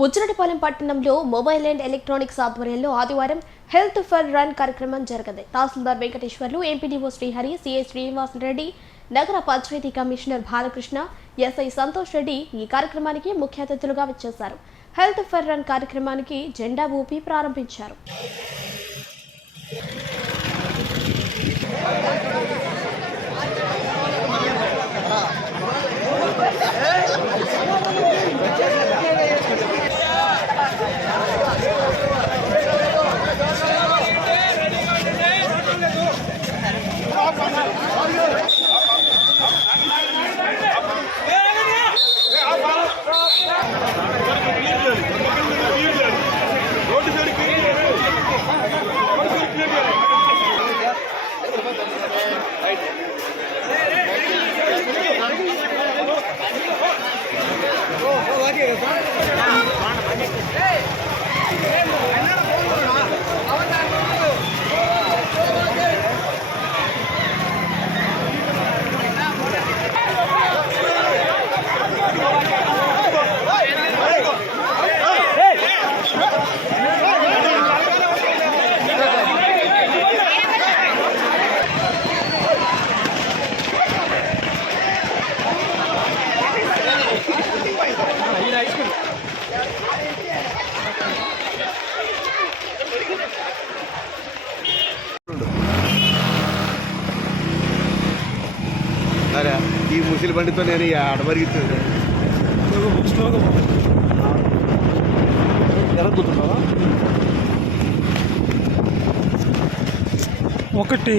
బుచ్చిరెడ్డిపాలెం పట్టణంలో mobile and electronics ఆధ్వర్యంలో ఆదివారం హెల్త్ ఫర్ రన్ కార్యక్రమం జరిగింది. తహసీల్దార్ వెంకటేశ్వర్లు, ఎంపీడీఓ శ్రీహరి, సిఐ శ్రీనివాసరెడ్డి, నగర పంచాయతీ కమిషనర్ బాలకృష్ణ, ఎస్ఐ సంతోష్ రెడ్డి ఈ కార్యక్రమానికి ముఖ్య అతిథులుగా వచ్చేశారు. హెల్త్ ఫర్ రన్ కార్యక్రమానికి జెండా ఊపి ప్రారంభించారు. ఈ ముసిలి బండితో నేను అడమరిగిస్తాను. ఎలా కూర్చున్నావా? ఒకటి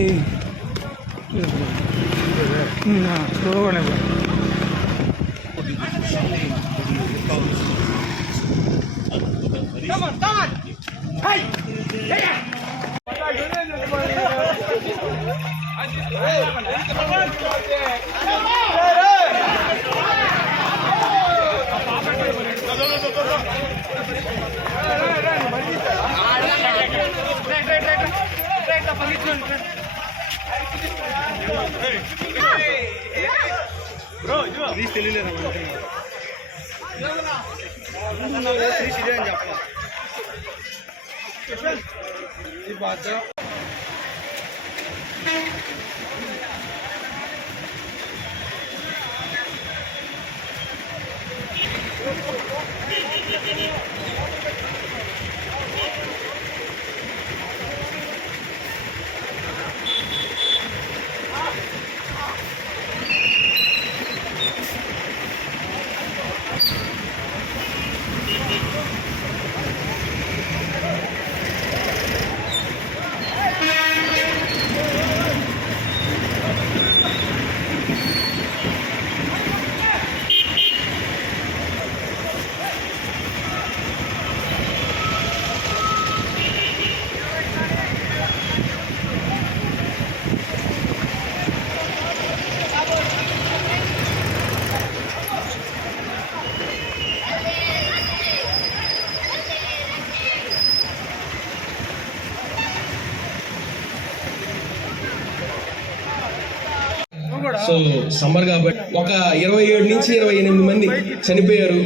సో సమ్మర్ కాబట్టి ఒక 27 నుంచి 28 మంది చనిపోయారు.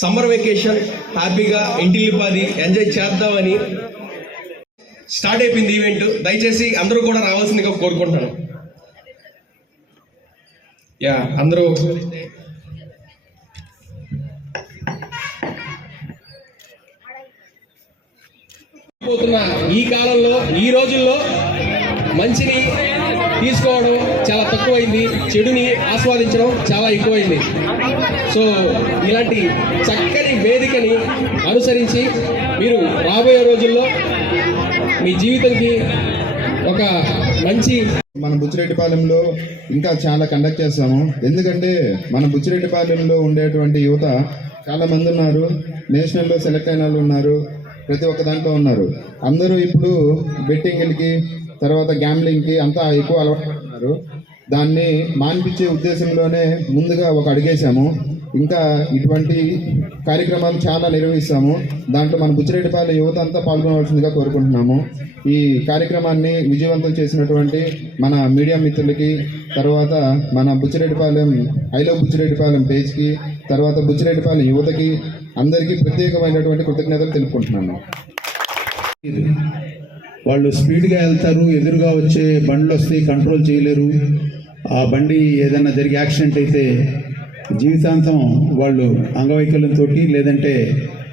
సమ్మర్ వెకేషన్ హ్యాపీగా ఇంటిల్లిపాది ఎంజాయ్ చేద్దామని స్టార్ట్ అయిపోయింది ఈవెంట్. దయచేసి అందరూ కూడా రావాల్సిందిగా కోరుకుంటున్నాను. అందరూ పోతున్న ఈ కాలంలో, ఈ రోజుల్లో మంచిని తీసుకోవడం చాలా తక్కువైంది, చెడుని ఆస్వాదించడం చాలా ఎక్కువైంది. సో ఇలాంటి చక్కని వేదికని అనుసరించి మీరు రాబోయే రోజుల్లో మీ జీవితానికి ఒక మంచి మన బుచ్చిరెడ్డిపాలెంలో ఇంకా చాలా కండక్ట్ చేస్తాము. ఎందుకంటే మన బుచ్చిరెడ్డిపాలెంలో ఉండేటువంటి యువత చాలా మంది ఉన్నారు. నేషనల్లో సెలెక్ట్ అయిన వాళ్ళు ఉన్నారు, ప్రతి ఒక్క దాంట్లో ఉన్నారు. అందరూ ఇప్పుడు బెట్టింగ్లకి, తర్వాత గ్యాంబ్లింగ్కి అంతా ఎక్కువ అలవాటు పడుతున్నారు. దాన్ని మాన్పించే ఉద్దేశంలోనే ముందుగా ఒక అడిగేశాము. ఇంకా ఇటువంటి కార్యక్రమాలు చాలా నిర్వహిస్తాము. దాంట్లో మన బుచ్చిరెడ్డిపాలెం యువత అంతా పాల్గొనవలసిందిగా కోరుకుంటున్నాము. ఈ కార్యక్రమాన్ని విజయవంతం చేసినటువంటి మన మీడియా మిత్రులకి, తర్వాత మన బుచ్చిరెడ్డిపాలెం ఐ లవ్ బుచ్చిరెడ్డిపాలెం పేజ్కి, తర్వాత బుచ్చిరెడ్డిపాలెం యువతకి అందరికీ ప్రత్యేకమైనటువంటి కృతజ్ఞతలు తెలుపుకుంటున్నాను. వాళ్ళు స్పీడ్గా వెళ్తారు, ఎదురుగా వచ్చే బండ్లు వస్తే కంట్రోల్ చేయలేరు. ఆ బండి ఏదైనా జరిగి యాక్సిడెంట్ అయితే జీవితాంతం వాళ్ళు అంగవైకల్యంతో లేదంటే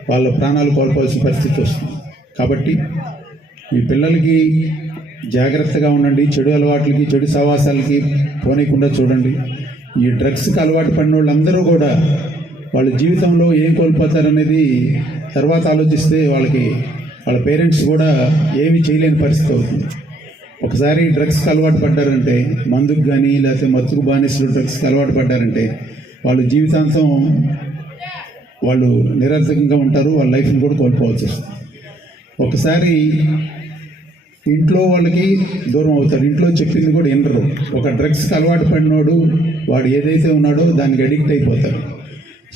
వాళ్ళ ప్రాణాలు కోల్పోవాల్సిన పరిస్థితి వస్తుంది. కాబట్టి ఈ పిల్లలకి జాగ్రత్తగా ఉండండి, చెడు అలవాట్లకి చెడు సహవాసాలకి పోనీయకుండా చూడండి. ఈ డ్రగ్స్కి అలవాటు పడిన వాళ్ళందరూ కూడా వాళ్ళ జీవితంలో ఏం కోల్పోతారనేది తర్వాత ఆలోచిస్తే వాళ్ళ పేరెంట్స్ కూడా ఏమీ చేయలేని పరిస్థితి అవుతుంది. ఒకసారి డ్రగ్స్కి అలవాటు పడ్డారంటే, మందుకు కానీ లేకపోతే మత్తుకు బానిసలు డ్రగ్స్కి అలవాటు పడ్డారంటే వాళ్ళు జీవితాంతం వాళ్ళు నిరర్థకంగా ఉంటారు, వాళ్ళ లైఫ్ని కూడా కోల్పోవాల్సి వస్తుంది. ఒకసారి ఇంట్లో వాళ్ళకి దూరం అవుతారు, ఇంట్లో చెప్పింది కూడా వినరు. ఒక డ్రగ్స్కి అలవాటు పడినోడు వాడు ఏదైతే ఉన్నాడో దానికి అడిక్ట్ అయిపోతారు,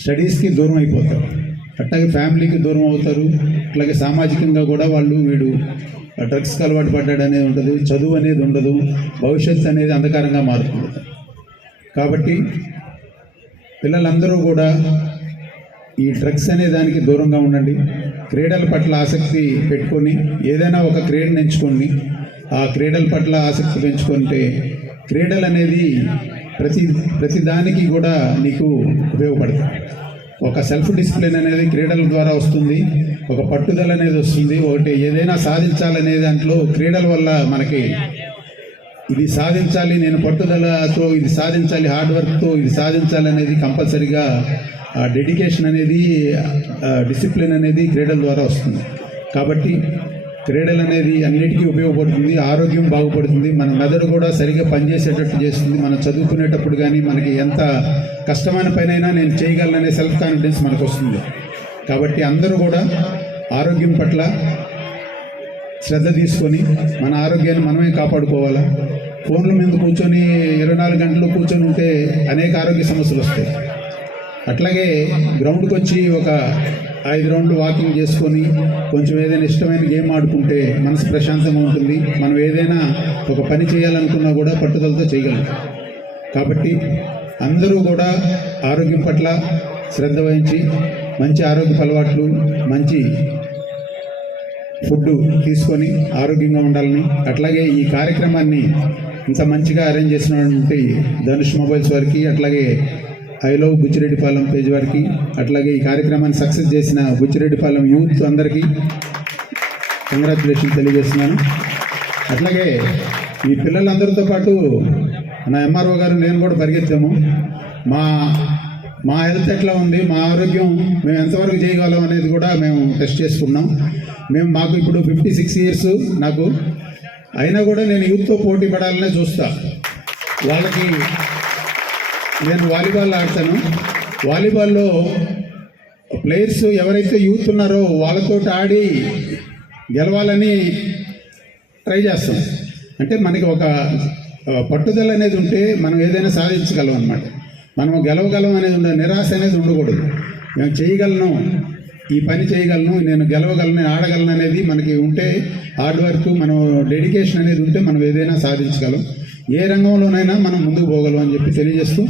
స్టడీస్కి దూరం అయిపోతారు, అట్లాగే ఫ్యామిలీకి దూరం అవుతారు, అట్లాగే సామాజికంగా కూడా వీడు డ్రగ్స్కి అలవాటు పడ్డాడు అనేది ఉండదు, చదువు అనేది ఉండదు, భవిష్యత్తు అనేది అంధకారంగా మారుతుంది. కాబట్టి పిల్లలందరూ కూడా ఈ డ్రగ్స్ అనే దానికి దూరంగా ఉండండి. క్రీడల పట్ల ఆసక్తి పెట్టుకొని ఏదైనా ఒక క్రీడను ఎంచుకొని ఆ క్రీడల పట్ల ఆసక్తి పెంచుకుంటే క్రీడలు అనేది ప్రతి దానికి కూడా నీకు ఉపయోగపడతాయి. ఒక సెల్ఫ్ డిసిప్లిన్ అనేది క్రీడల ద్వారా వస్తుంది, ఒక పట్టుదల అనేది వస్తుంది. ఒకటి ఏదైనా సాధించాలనే దాంట్లో క్రీడల వల్ల మనకి ఇది సాధించాలి, నేను పట్టుదలతో ఇది సాధించాలి, హార్డ్ వర్క్తో ఇది సాధించాలి అనేది కంపల్సరీగా ఆ డెడికేషన్ అనేది డిసిప్లిన్ అనేది క్రీడల ద్వారా వస్తుంది. కాబట్టి క్రీడలు అనేది అన్నిటికీ ఉపయోగపడుతుంది, ఆరోగ్యం బాగుపడుతుంది, మన మెదడు కూడా సరిగా పనిచేసేటట్టు చేస్తుంది. మనం చదువుకునేటప్పుడు కానీ మనకి ఎంత కష్టమైన పనైనా నేను చేయగలననే సెల్ఫ్ కాన్ఫిడెన్స్ మనకు వస్తుంది. కాబట్టి అందరూ కూడా ఆరోగ్యం పట్ల శ్రద్ధ తీసుకొని మన ఆరోగ్యాన్ని మనమే కాపాడుకోవాలా. ఫోన్ల మీద కూర్చొని 24 గంటలు కూర్చొని ఉంటే అనేక ఆరోగ్య సమస్యలు వస్తాయి. అట్లాగే గ్రౌండ్కి వచ్చి ఒక 5 రౌండ్లు వాకింగ్ చేసుకొని కొంచెం ఏదైనా ఇష్టమైన గేమ్ ఆడుకుంటే మనసు ప్రశాంతంగా ఉంటుంది. మనం ఏదైనా ఒక పని చేయాలనుకున్నా కూడా పట్టుదలతో చేయగలం. కాబట్టి అందరూ కూడా ఆరోగ్యం పట్ల శ్రద్ధ వహించి మంచి ఆరోగ్య అలవాట్లు, మంచి ఫుడ్ తీసుకొని ఆరోగ్యంగా ఉండాలని, అట్లాగే ఈ కార్యక్రమాన్ని ఇంత మంచిగా అరేంజ్ చేసినటువంటి ధనుష్ మొబైల్స్ వారికి, అట్లాగే ఐ లవ్ బుచ్చిరెడ్డిపాలెం పేజ్ వారికి, అట్లాగే ఈ కార్యక్రమాన్ని సక్సెస్ చేసిన బుచ్చిరెడ్డిపాలెం యూత్ అందరికీ కంగ్రాచులేషన్ తెలియజేస్తున్నాను. అట్లాగే ఈ పిల్లలందరితో పాటు నా ఎంఆర్ఓ గారు నేను కూడా పరిగెత్తాము. మా హెల్త్ ఎట్లా ఉంది, మా ఆరోగ్యం మేము ఎంతవరకు చేయగలం అనేది కూడా మేము టెస్ట్ చేసుకున్నాం. మాకు ఇప్పుడు 56 ఇయర్స్ నాకు, అయినా కూడా నేను యూత్తో పోటీ పడాలనే చూస్తా. వాళ్ళకి నేను వాలీబాల్ ఆడతాను. వాలీబాల్లో ప్లేయర్స్ ఎవరైతే యూత్ ఉన్నారో వాళ్ళతో ఆడి గెలవాలని ట్రై చేస్తాం. అంటే మనకి ఒక పట్టుదల అనేది ఉంటే మనం ఏదైనా సాధించగలం అన్నమాట. మనం గెలవగలం అనేది నిరాశ అనేది ఉండకూడదు. మేము చేయగలను, ఈ పని చేయగలను, నేను గెలవగలను, నేను ఆడగలను అనేది మనకి ఉంటే, హార్డ్ వర్క్, మనం డెడికేషన్ అనేది ఉంటే మనం ఏదైనా సాధించగలం. ఏ రంగంలోనైనా మనం ముందుకు పోగలం అని చెప్పి తెలియజేస్తూ